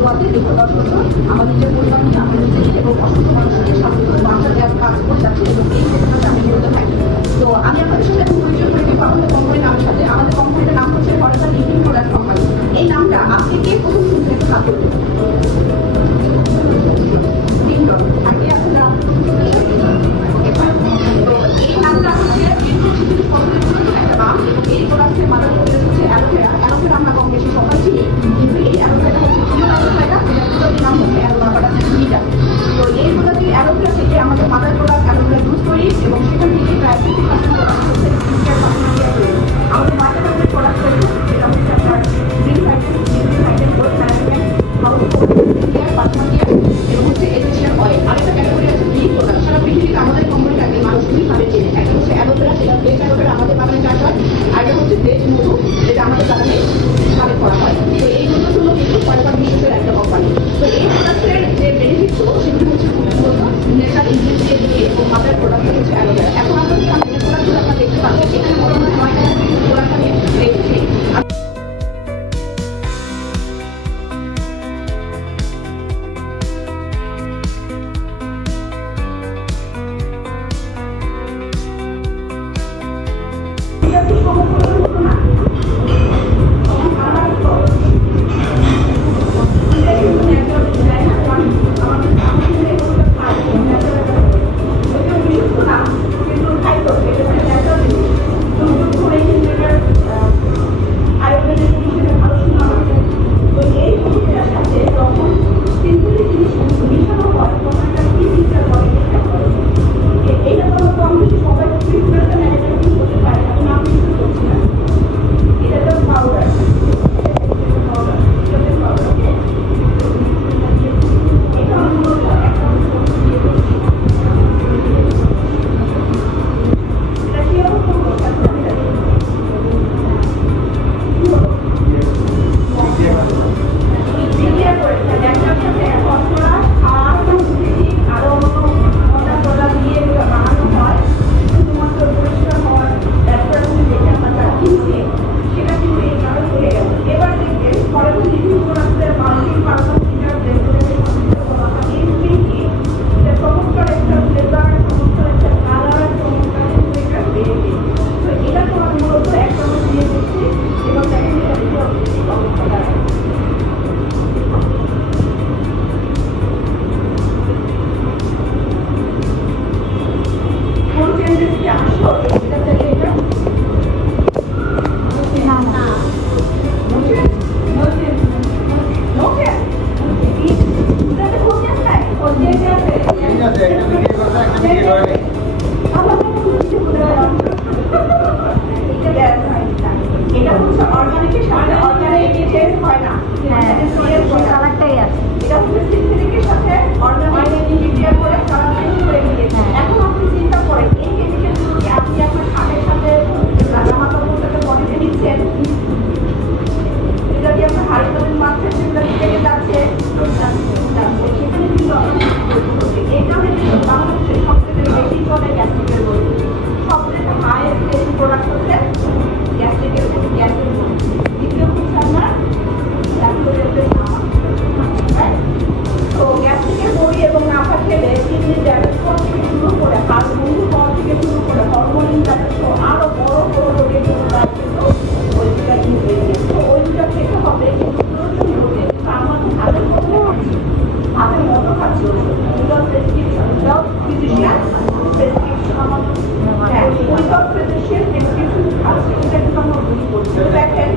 গতবাদে দীর্ঘ 10 বছর আমাদের যে পরিবার নিয়ে আমরা নিজেকে এবং অসংখ্য মানুষকে স্বাস্থ্য বাচ্চা দেওয়ার কাজ করে যাচ্ছি এবং এই ক্ষেত্রে আমি নিয়োজিত থাকি। তো আমি আপনাদের সাথে পরিচয় করে দিব আমাদের কোম্পানির নামের সাথে। আমাদের কোম্পানির নাম হচ্ছে ফরেস্টার লিভিং প্রোডাক্ট কোম্পানি। এই নামটা আজকে কে প্রথম শুনতে একটু হাত তুলবে। আগে আছে না? তো এই নামটা হচ্ছে একটা নাম এবং এই প্রোডাক্টের মাদার হচ্ছে অ্যালোভেরা। অ্যালোভেরা আমরা কম বেশি সবাই চিনি, কিন্তু এই অ্যালোভেরা হচ্ছে অ্যালোভেরা, এটার নাম হচ্ছে অ্যালোভেরা ভিটা। তো এই প্রোডাক্টটি অ্যালোভেরা থেকে আমাদের মাদার প্রোডাক্ট অ্যালোভেরা জুস তৈরি এবং সেখান থেকে প্রায় 50% প্রোডাক্ট হচ্ছে স্কিনকেয়ার কসমেটিক তৈরি। আমাদের মার্কেটের প্রোডাক্ট তৈরি যেটা হচ্ছে আপনার গ্রিন ফাইটেন, gold management, house care, personal care এবং হচ্ছে এসেন্সিয়াল অয়েল। আরেকটা ক্যাটাগরি আছে গ্রিন প্রোডাক্ট। সারা পৃথিবীতে আমাদের কোম্পানিটাকে মানুষ দুইভাবে চেনে। একটা হচ্ছে অ্যালোভেরা, সেটা ফ্রেশ অ্যালোভেরা আমাদের বাগানে চাষ হয়, আর একটা হচ্ছে দেশ মধু, যেটা আমাদের বাগানে কালেক্ট করা হয়। তো এই দুটোর জন্য কিন্তু ফরেভার বিজনেসের একটা কোম্পানি। তো এই প্রোডাক্টের যে বেনিফিট সেগুলো হচ্ছে খুব মূলত ন্যাচারাল ইনগ্রিডিয়েন্ট দিয়ে এবং মাদার প্রোডাক্ট হচ্ছে অ্যালোভেরা। এখন আপনাদের সামনে যে প্রোডাক্টগুলো আপনারা দেখতে পাচ্ছেন, এখানে মোটামুটি 9 ক্যাটাগরি প্রোডাক্ট আমি রেখেছি। এটা হচ্ছে অর্গানিকের সাথে অর্গানিক চেঞ্জ হয় না, হ্যাঁ কালারটাই আছে। এটা হচ্ছে সিনথেটিকের সাথে অর্গানিক মিক্সচার করে কালার চেঞ্জ করে দিয়েছে। এখন আপনি চিন্তা করেন এই কেমিক্যালগুলো কি আপনি আপনার শাকের সাথে জামা কাপড়ের সাথে বডিতে দিচ্ছেন, এটা কি আপনার হাড়ি কাপড় মাছের সেটা থেকে যাচ্ছে, সেখানে কিন্তু এই কারণে কিন্তু বাংলাদেশের সবথেকে বেশি চলে গ্যাস্ট্রিকের বই। সবথেকে হাইয়েস্ট টেস্ট প্রোডাক্ট হচ্ছে গ্যাস্ট্রিকের বই, গ্যাসের বই। দ্বিতীয় হচ্ছে আপনার তো গ্যাস্ট্রিকের বই এবং নাফা খেলে কিডনি ড্যামেজ থেকে শুরু করে হাড় বন্ধু হওয়া থেকে শুরু করে হরমোন ইনফেকশন সহ আরো বড় বড় রোগের জন্য কিন্তু ওই দুটা ইনগ্রেডিয়েন্ট। তো ওই দুটা খেতে হবে কিন্তু প্রয়োজন রোগে, তার মধ্যে হাতের মধ্যে খাচ্ছি, হাতের মতো খাচ্ছি without prescription, without physician prescription, হ্যাঁ উইদাউট ফিজিশিয়ান প্রেসক্রিপশন খাচ্ছি। এটা কিন্তু আমরা ভুল করছি। দেখেন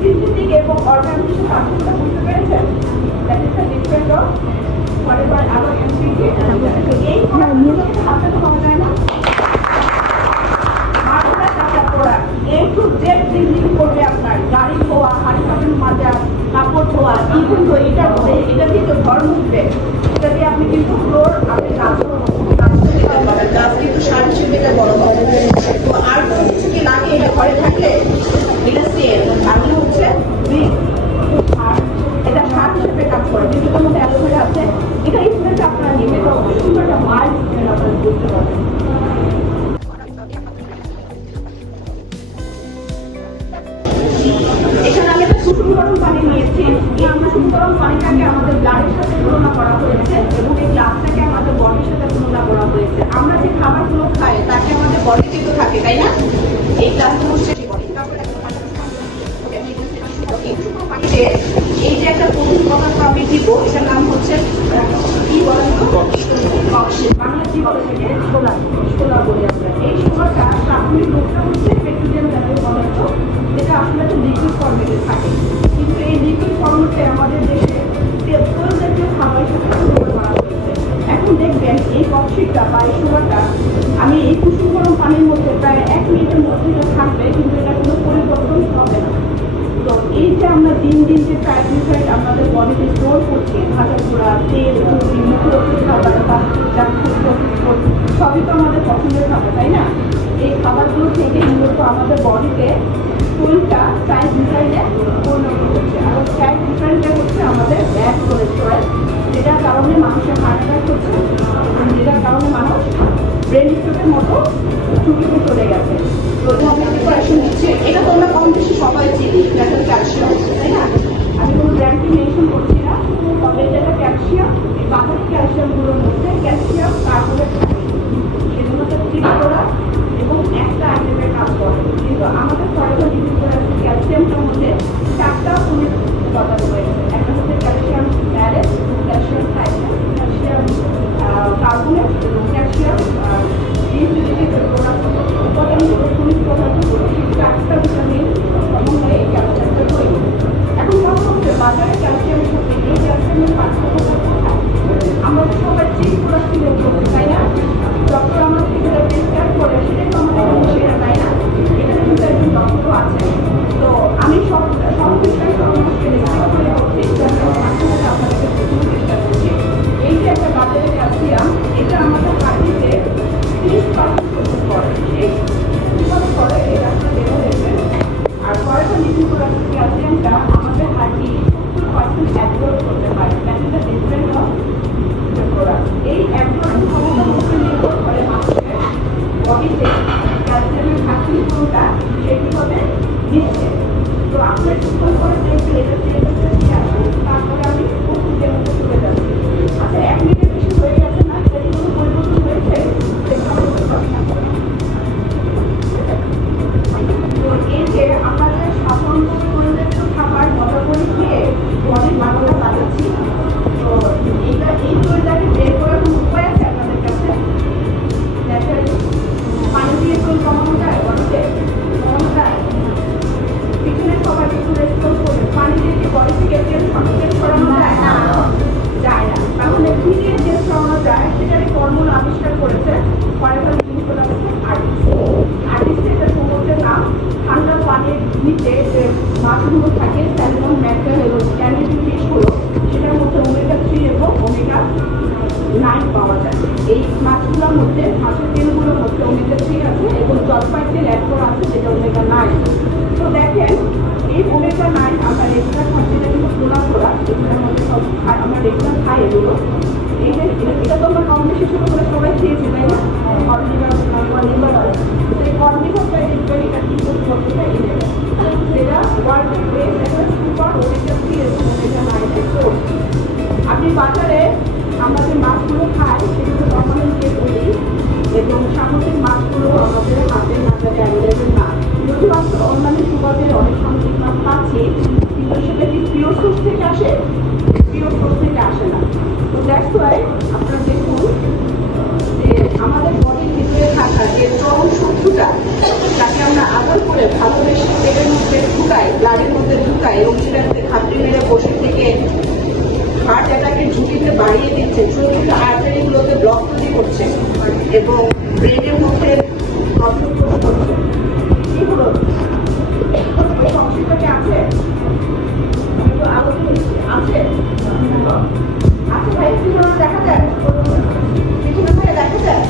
সিনথেটিক এবং অর্গানিক পার্থক্যটা বুঝতে পেরেছেন? That is the difference of whatever our ingredient. এই প্রোডাক্টগুলো হাতে তো পাওয়া যায় না। মার্কেট একটা product A to Z cleaning করবে আপনার গাড়ি ধোয়া, হাড়ি কাপড় মাজা, কাপড় ধোয়া, ইভেন তো এটা হবে, এটা দিয়ে তো ঘর মুছবে, এটা দিয়ে আপনি কিন্তু ফ্লোর আপনি গাছ কিন্তু সার হিসেবে এটা বড় হবে। তো আর হচ্ছে কি লাগে এটা ঘরে থাকলে এটা সেল, আর হচ্ছে এটা সার হিসেবে কাজ করে। যেটার মধ্যে অ্যালোভেরা আছে, এটা স্মেলটা আপনারা নেবেন, অবশ্যই একটা মাইল্ড বাংলা কি বলে থাকে ছোলা, ছোলা বলি আমরা। এই ছোলাটা প্রাথমিক রূপটা হচ্ছে পেট্রোলিয়াম জাতীয় পদার্থ, যেটা আসলে একটা লিকুইড ফর্মেটে থাকে। কিন্তু এই লিকুইড ফর্মেটে আমাদের দেশে তেল জাতীয় খাবারের সাথে ব্যবহার করা হয়েছে। এখন দেখবেন এই কফিটা বা এই ছোলাটা আমি এই কুসুম গরম পানির মধ্যে প্রায় 1 মিনিটের মধ্যে থাকবে, কিন্তু এটা কোনো পরিবর্তন হবে না। তো এই যে আমরা দিন দিন যে ট্রাইগ্লিসারাইড আমাদের বডিতে স্টোর করছি, ভাজা পোড়া তেল, চর্বি, মুখরোচক খাবার, জাঙ্ক ফুড, সবই তো আমাদের পছন্দের খাবার, তাই না? এই খাবারগুলো থেকে মূলত আমাদের বডিতে শরীরটা ট্রাইগ্লিসারাইডে পরিণত হচ্ছে। আর ট্রাইগ্লিসারাইডটা হচ্ছে আমাদের ব্যাড কোলেস্টেরল, যেটার কারণে মানুষের হার্ট অ্যাটাক হচ্ছে, যেটার কারণে মানুষ ব্রেন স্ট্রোকের মতো ঝুঁকিতে চলে গেছে। তো অপারেশন দিচ্ছে, এটা তো আমরা কম বেশি সবাই চিনি, এটা ক্যালসিয়াম, তাই না? আমি কোনো ব্র্যান্ডকে মেনশন করছি না, তবে এটা ক্যালসিয়াম। এই বাজারি ক্যালসিয়ামগুলোর মধ্যে ক্যালসিয়াম কার্বনেট থাকে, সেগুলো তো ত্রিপুরা এবং একটা আইটেমের কাজ করে। কিন্তু আমাদের ফরেভার লিকুইড ক্যালসিয়ামটার মধ্যে 4টা খনিজ উপাদান রয়েছে। একটা হচ্ছে calcium mallet, calcium cyanide, calcium carbonate এবং ক্যালসিয়াম উপাদানগুলো, খনিজ পদার্থগুলো, সেই 4টা ভিটামিন সমন্বয়ে ক্যালসিয়ামটা তৈরি। এখন কথা হচ্ছে বাজারে ক্যালসিয়ামের সাথে এই ক্যালসিয়ামের পার্থক্যটা কোথায়? আমরা তো সবাই চিপ প্রোডাক্ট কিনে করবো, তাই না? ডক্টর আমাদের যেটা প্রেসক্রাইব করে সেটাই তো আমাদের সেটা, তাই না? এখানে কিন্তু একজন ডক্টরও আছে। তো আমি সব বিষয়ে পরামর্শকে রেসপেক্ট করে করছি, আপনাদেরকে বোঝানোর চেষ্টা করছি। এই যে একটা বাজারে ক্যালসিয়াম, এটা আমাদের হার্টিতে 30% প্রস্তুত করে। সেই কীভাবে করে এটা আপনারা দেখে দেখবেন। আর ফরেভার লিকুইড ক্যালসিয়ামটা আমাদের হার্টি 70% অ্যাবজর্ব করতে পারে। That is the difference of the product. এই অ্যাবজর্ব ক্ষমতার উপরে নির্ভর করে মানুষের বডিতে ক্যালসিয়ামের ঘাটতি কোনটা সে কীভাবে দিচ্ছে। তো আপনার কিছুক্ষণ করে দেখবেন এটা চেয়ে আসে, তারপরে আমি ওষুধের মধ্যে চলে যাচ্ছি। আচ্ছা, 1 মিনিটের বেশি হয়ে গেছে না? এটা কি কোনো পরিবর্তন হয়েছে? তো এই যে আমরা যে সাধারণত পরিবেশিত খাবার মজা করে খেয়ে বডির মাথাটা বাজাচ্ছি, তো এই তৈলটাকে বের করার কোনো উপায় আছে আপনাদের কাছে? পানি দিয়ে তৈল কমানো যায়, বডিতে কমানো যায়? পিছনে সবাই একটু রেসপন্স করবে, পানি দিয়ে কি বডি থেকে তেল সরানো যায়? যায় না। তাহলে কি দিয়ে তেল সরানো যায় সেটারই ফর্মুলা আবিষ্কার করেছে ফরেভার লিকুইড প্রোডাক্টসের আর্টিস্ট। আর্টিস্টের এটা সমুদ্রের নাম। ঠান্ডা পানির নিচে যে মাছগুলো থাকে, স্যালমন, ম্যাক্রেল এবং ক্যানিডি ফিশগুলো, সেটার মধ্যে ওমেগা-3 এবং ওমেগা-9 পাওয়া যায়। এই মাছগুলোর মধ্যে, মাছের তেলগুলোর মধ্যে ওমেগা-3 আছে এবং জলপাই তেল অ্যাড করা আছে, যেটা ওমেগা-9। তো দেখেন, এই ওমেগা-9 আমরা রেগুলার খাচ্ছি, এটা কিন্তু পোলা পোড়া, এগুলোর মধ্যে সব আমরা রেগুলার খাই এগুলো। এটা তো আমরা কম বেশি ছোটো করে সবাই খেয়েছি, তাই না? কর্নিভার, এই কর্নিভারটা দেখবেন এটা কি করতে চাই, যেটা ওয়ার্ল্ডের বেস্ট একটা সুপার ওমেগা-3 এবং ওমেগা-9 সোর্স। আপনি বাজারে আমরা যে মাছগুলো খাই সেগুলো পার্মানেন্টলি তৈরি, এবং সামুদ্রিক মাছগুলো আমাদের হাতের নাগালে অ্যাভেলেবেল না। শুধুমাত্র অন্যান্য সুবাদের অনেক সামুদ্রিক মাছ পাচ্ছি, কিন্তু সেটা কি পিওর সোর্স থেকে আসে? পিওর সোর্স থেকে আসে না। তো দ্যাটস ওয়াই আপনারা দেখুন যে আমাদের বডির ভিতরে থাকা যে চরম শত্রুটা, তাকে আমরা আদর করে ভালোবেসে পেটের মধ্যে ঢুকাই, ব্লাডের মধ্যে ঢুকাই, এবং সেটাতে ঘাপটি মেরে বসে থেকে হার্ট অ্যাটাকের ঝুঁকিতে বাড়িয়ে দিচ্ছে, ছোট ছোট আর্টারিগুলোতে ব্লক তৈরি করছে এবং ব্রেনের মধ্যে প্রবলেম করছে। কি হলো? ওই সমস্যাটাকে আছে? কিন্তু আলোচনা আছে আছে ভাই, পিছনে দেখা যায়, পিছনে থেকে দেখা যায়।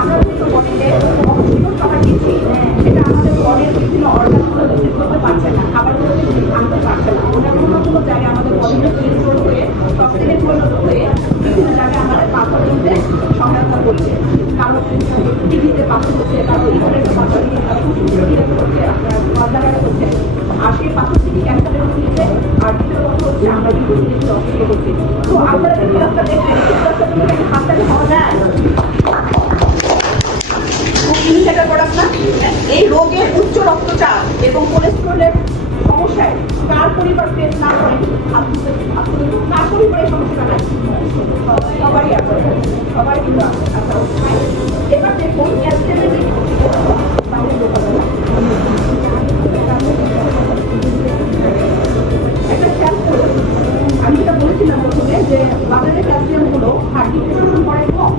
আমরা কিন্তু বডিতে অক্সিজেন খাবার দিচ্ছি, সেটা আমাদের বডির বিভিন্ন অর্গানগুলো রিসিভ করতে পারছে না, খাবারগুলো আনতে পারছে না। ওটা কোনো না কোনো জায়গায় আমাদের বডিতে স্টোর হয়ে টক্সিনে পরিণত হয়ে বিভিন্ন জায়গায় আমাদের পাথর মধ্যে সহায়তা করছে। কারো টিভিতে পাথর হচ্ছে, কারো ইন্টারনেটে পাথর হচ্ছে, কারো হচ্ছে, আপনার গর্দাগারে হচ্ছে। আর সেই পাথর থেকে ক্যান্সারের হচ্ছে, আর দ্বিতীয় কথা হচ্ছে আমরা কিন্তু জিনিসটা অসুস্থ হচ্ছি। তো আপনারা যদি রাস্তা দেখবেন, হাতটাকে হওয়া যায় এই রোগের উচ্চ রক্তচাপ এবং কোলেস্টেরলের সমস্যা করি বা টেস্ট না করি না করি পরে সমস্যা নাই সবারই আছে সবাই কিন্তু আছে আচ্ছা এবার দেখুন ক্যালসিয়ামের যে বাইরে ঢোকা যাবে একটা খেয়াল করুন আমি যেটা বলেছিলাম প্রথমে যে বাজারের ক্যালসিয়ামগুলো হাড়টি শোষণ করে কম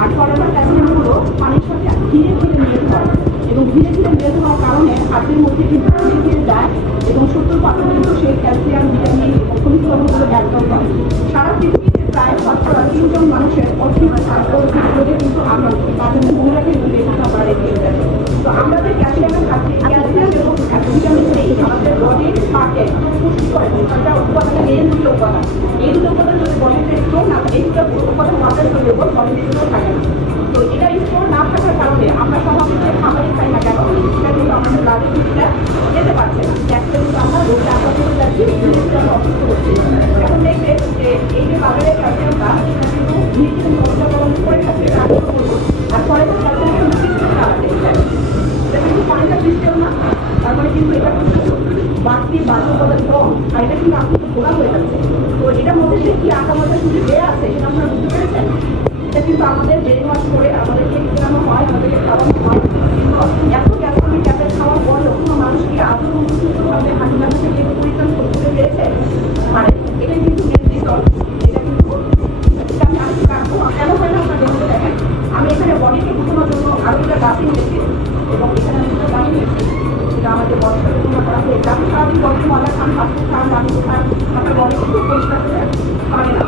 আর ফরেনার ক্যালসিয়ামগুলো পানির সাথে ধীরে ধীরে মেল হয় এবং ধীরে ধীরে মেল হওয়ার কারণে হাড়টির মধ্যে কিন্তু ধীরে যায় এবং 70% কিন্তু সেই ক্যালসিয়াম ভিটামিন এবং খনিজ লবণগুলো একদম হয় সারা পৃথিবীতে প্রায় 3 জন মানুষের অর্ধেক রোগে কিন্তু আমরা তাদের মহিলাকে আমরা রেখে দেয় তো আমাদের ক্যালসিয়ামের কাছে ক্যালসিয়াম এবং ভিটামিন সি আমাদের বডির পার্টে পুষ্টি করে সেটা উপাদান মেন দুটো উপাদান এই দুটো উপাদান যদি বডিতে স্টোর না থাকে এই দুটো উপাদান আমাদের শরীরের উপর বডিতে স্টোর থাকে না তো এটা স্টোর না থাকার কারণে আমরা স্বাভাবিক যে খাবারই খাই না কেন সেটা কিন্তু আমাদের ব্লাডে কিছুটা যেতে পারছে না একটা কিন্তু আমরা রোগে আক্রান্ত হয়ে যাচ্ছি আমরা অসুস্থ হচ্ছি এখন দেখবে যে এই যে বাজারের ক্যালসিয়ামটা সেটা কিন্তু নিজের মজা করে থাকছে এটা আগ্রহ করবো আর পরে তো ক্যালসিয়াম কিন্তু সিস্টেম চালাতে এটা কিন্তু পানিটা সিস্টেম না তারপরে কিন্তু এটা কিন্তু বাড়তি বাজে উপাদান কম আর এটা কিন্তু আপনি ঘোরা হয়ে যাচ্ছে তো এটার মধ্যে যে কি আঁকা মাথা শুধু দেয়া আছে সেটা আপনারা বুঝতে পেরেছেন এটা কিন্তু আমাদের ব্রেন ওয়াশ করে আমাদেরকে শেখানো হয় আমাদেরকে খাওয়ানো হয় এত ক্যালসিয়ামের ট্যাবলেট খাওয়ার পরেও কোনো মানুষ কি আদৌ সুস্থভাবে হাঁটি ব্যথাকে নিয়ে পরিত্রাণ করতে পেরেছে মানে এটা কিন্তু মেন রিজন এটা কিন্তু আমি আরেকটু রাখবো কেন হয় না আপনার দেখতে দেখেন আমি এখানে বডিকে ঘুমানোর জন্য আরও একটা গাছ নিয়েছি এবং এখানে আমি একটা গাছ নিয়েছি এটা আমাদের বডিকে ঘুমা করা হয়েছে আপনি সারাদিন বডির ময়লা খান ফাস্ট খান রান্না খান আপনার বডি কিন্তু পরিষ্কার করে পারে না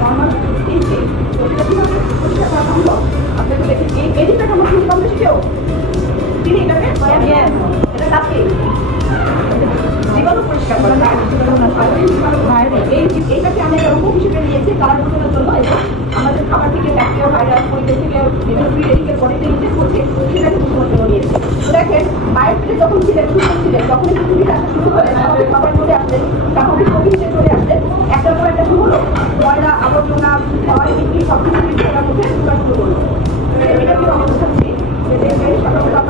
নর্মাল এই যে এটা কীভাবে পরিষ্কার করা সম্ভব আপনাকে দেখেন এই এদিকটা আমার শুনতে পাবেন কেউ তিনি এটাকে এটা কাছে জীবাণু পরিষ্কার করা এইটাকে আমি একটা রূপ হিসেবে নিয়েছি তারা ঢোকানোর জন্য এবং আমাদের খাবার থেকে ব্যাকটেরিয়া ভাইরাস পরিবেশ থেকে বিভিন্ন এদিকে বডিতে ইনজেক্ট করছে সেটাকে ঢোকানোর জন্য নিয়েছি দেখেন মায়ের পেটে যখন ছিলেন সুস্থ ছিলেন তখন পৃথিবীতে আসা শুরু করে তাহলে খাবার চলে আসলেন তাহলে কোভিডে চলে আসলেন একটার পর একটা শুরু হলো ময়লা আবর্জনা খাওয়ার বিক্রি সব কিছু সেটার মধ্যে ঢোকা শুরু হলো এটা কিন্তু আমি বোঝাচ্ছি যে দেখবেন সকালবেলা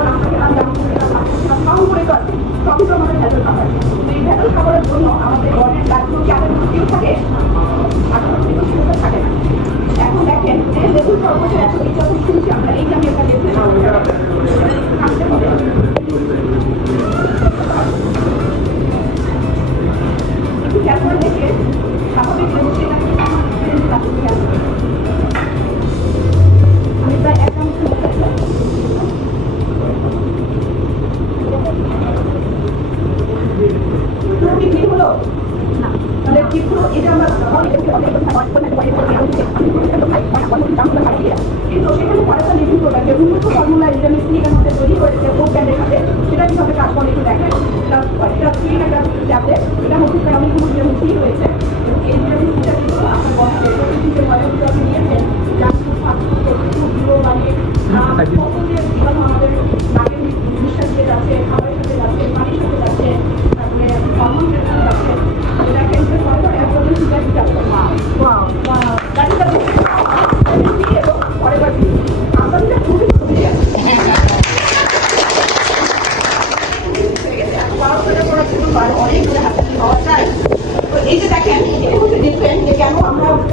নাস্তা খেলাম জামা খেলাম নাস্তা খেলাম খাওয়া করে তো আছে সবই তো আমাদের ভেতর খাবার এই ভেতর খাবারের জন্য আমাদের বডির ব্লাডগুলো কি আগের মতো থাকে আগের মতো কিন্তু সুস্থ থাকে না এখন দেখেন যে লেবুর সর্বোচ্চ এত যখন শুনছি আমরা এই যে আমি একটা লেবু থাকতে হবে একটু খেয়াল করে দেখে স্বাভাবিক লেবু সেটা আমি প্রায় এক চামচ হলো না তাহলে কিন্তু এটা আমরা কিন্তু সেখানে কয়েকটা লিভিং প্রোডাক্ট উন্নত ফর্মুলা ভিটামিন সি এর মধ্যে তৈরি করেছে বুক ব্যান্ডের সাথে সেটা কিভাবে কাজ করে একটু দেখেন এটা স্ক্রিন একটা ট্যাবলেট এটার মধ্যে অনেকগুলো ভিটামিন সি রয়েছে এবং এই ভিটামিন সিটা কিন্তু আপনার বডিতে ময়লাগুলো আপনি নিয়েছেন জাঙ্কফুড ফাস্টফুড ফুডগুলো মানে কত যে জীবাণু আমাদের নাকের নিঃশ্বাস দিয়ে যাচ্ছে খাবারের সাথে যাচ্ছে পানির সাথে যাচ্ছে তারপরে হরমোনের সাথে যাচ্ছে দেখেন যে ফলে একদমই সুগার হিসাব এই যে দেখেন এটা হচ্ছে ডিফারেন্ট যে কেন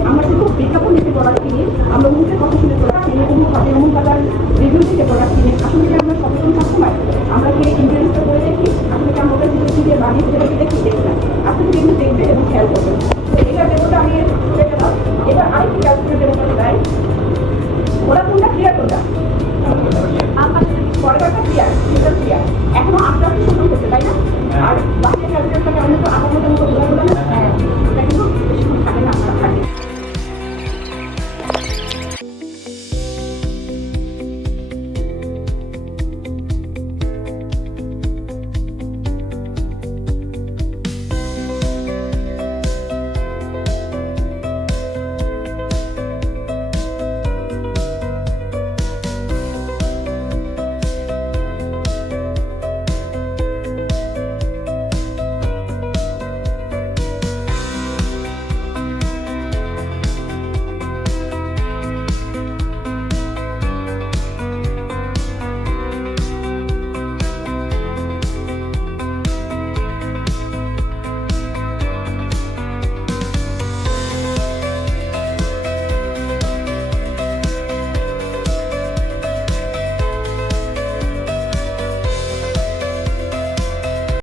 আমরা শুধু বিজ্ঞাপন থেকে প্রোডাক্ট কিনি আমরা মুখের কথা শুনে প্রোডাক্ট কিনি কোনো এমন বাজার রিভিউ থেকে প্রোডাক্ট কিনি আসলে কি আমরা সচেতন সবসময় আমরা কি ইনফ্লুয়েন্সটা করে দেখি আসলে কি আমরা ভিডিও দিয়ে বানিয়ে সেটাকে দেখি দেখি না আপনি কিন্তু দেখবেন এবং খেয়াল করবেন তো এটা ডেমোটা আমি করে গেলাম এবার আরেকটি ক্যালকুলেট ডেমোটা দেয় ওরা কোনটা ক্লিয়ার কোনটা পরেরটা ক্লিয়ার সেটা ক্লিয়ার এখনো আটটা শুরু হচ্ছে তাই না আর বাকি ক্যালকুলেট